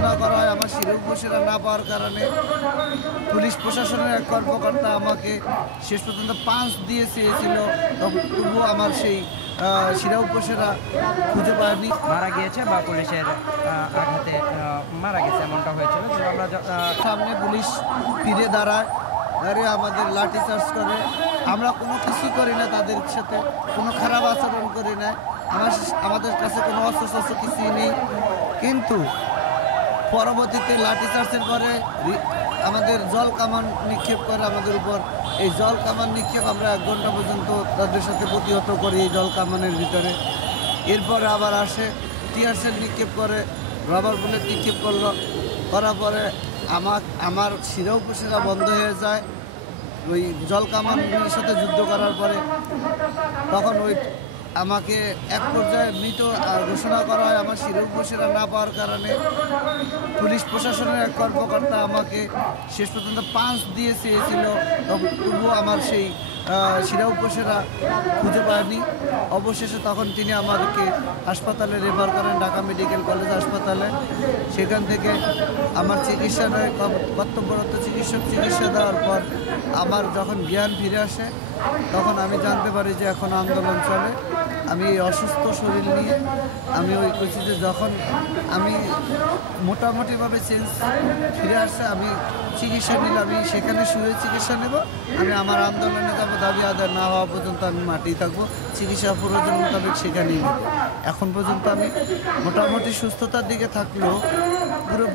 ঘোষণা করা হয় আমার শিরা উপসেরা না পাওয়ার কারণে পুলিশ প্রশাসনের এক কর্মকর্তা আমাকে শেষ পর্যন্ত 5 দিয়ে চেয়েছিল, তবুও আমার সেই শিরা উপসেরা খুঁজে পায়নি। মারা গিয়েছে বা পুলিশের আঘাতে মারা গেছে এমনটা হয়েছিল। কিন্তু আমরা সামনে পুলিশ ফিরে দাঁড়ায়, আমাদের লাঠিচার্জ করে। আমরা কোনো কিছু করি না, তাদের সাথে কোনো খারাপ আচরণ করি না। আমাদের কাছে কোনো অস্ত্র কিছুই নেই, কিন্তু পরবর্তীতে লাঠিচার্জের পরে আমাদের জল কামান নিক্ষেপ করে আমাদের উপর। এই জল কামান নিক্ষেপ আমরা 1 ঘন্টা পর্যন্ত তাদের সাথে প্রতিহত করি এই জল কামানের ভিতরে। এরপরে আবার আসে টিয়ার সেল নিক্ষেপ করে, রাবার বুলেট নিক্ষেপ করার পরে আমার শিরা উপসেরা বন্ধ হয়ে যায়। ওই জল কামানের সাথে যুদ্ধ করার পরে তখন আমাকে এক পর্যায়ে মৃত ঘোষণা করা হয় আমার শিরা উপসেরা না পাওয়ার কারণে পুলিশ প্রশাসনের এক কর্মকর্তা আমাকে শেষ পর্যন্ত 5 দিয়ে চেয়েছিল, তবুও আমার সেই শিরা উপসেরা খুঁজে পায়নি। অবশেষে তখন তিনি আমাদেরকে হাসপাতালে রেফার করেন, ঢাকা মেডিকেল কলেজ হাসপাতালে। সেখান থেকে আমার চিকিৎসা নেয়, কর্তব্যরত চিকিৎসক চিকিৎসা দেওয়ার পর আমার যখন জ্ঞান ফিরে আসে তখন আমি জানতে পারি যে এখন আন্দোলন চলে। আমি অসুস্থ শরীর নিয়ে আমি কইছি যে যখন আমি মোটামুটিভাবে চেঞ্জ ফিরে আসছে, আমি চিকিৎসা নিলে আমি সেখানে শুয়ে চিকিৎসা নেব। আমি আমার আন্দোলনে যাবো, দাবি আদায় না হওয়া পর্যন্ত আমি মাটি থাকবো, চিকিৎসা প্রয়োজন মোতাবেক সেখানেই নেব। এখন পর্যন্ত আমি মোটামুটি সুস্থতার দিকে থাকলেও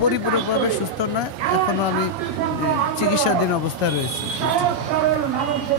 পরিপূরকভাবে সুস্থ নয়, এখনও আমি চিকিৎসাধীন অবস্থায় রয়েছি।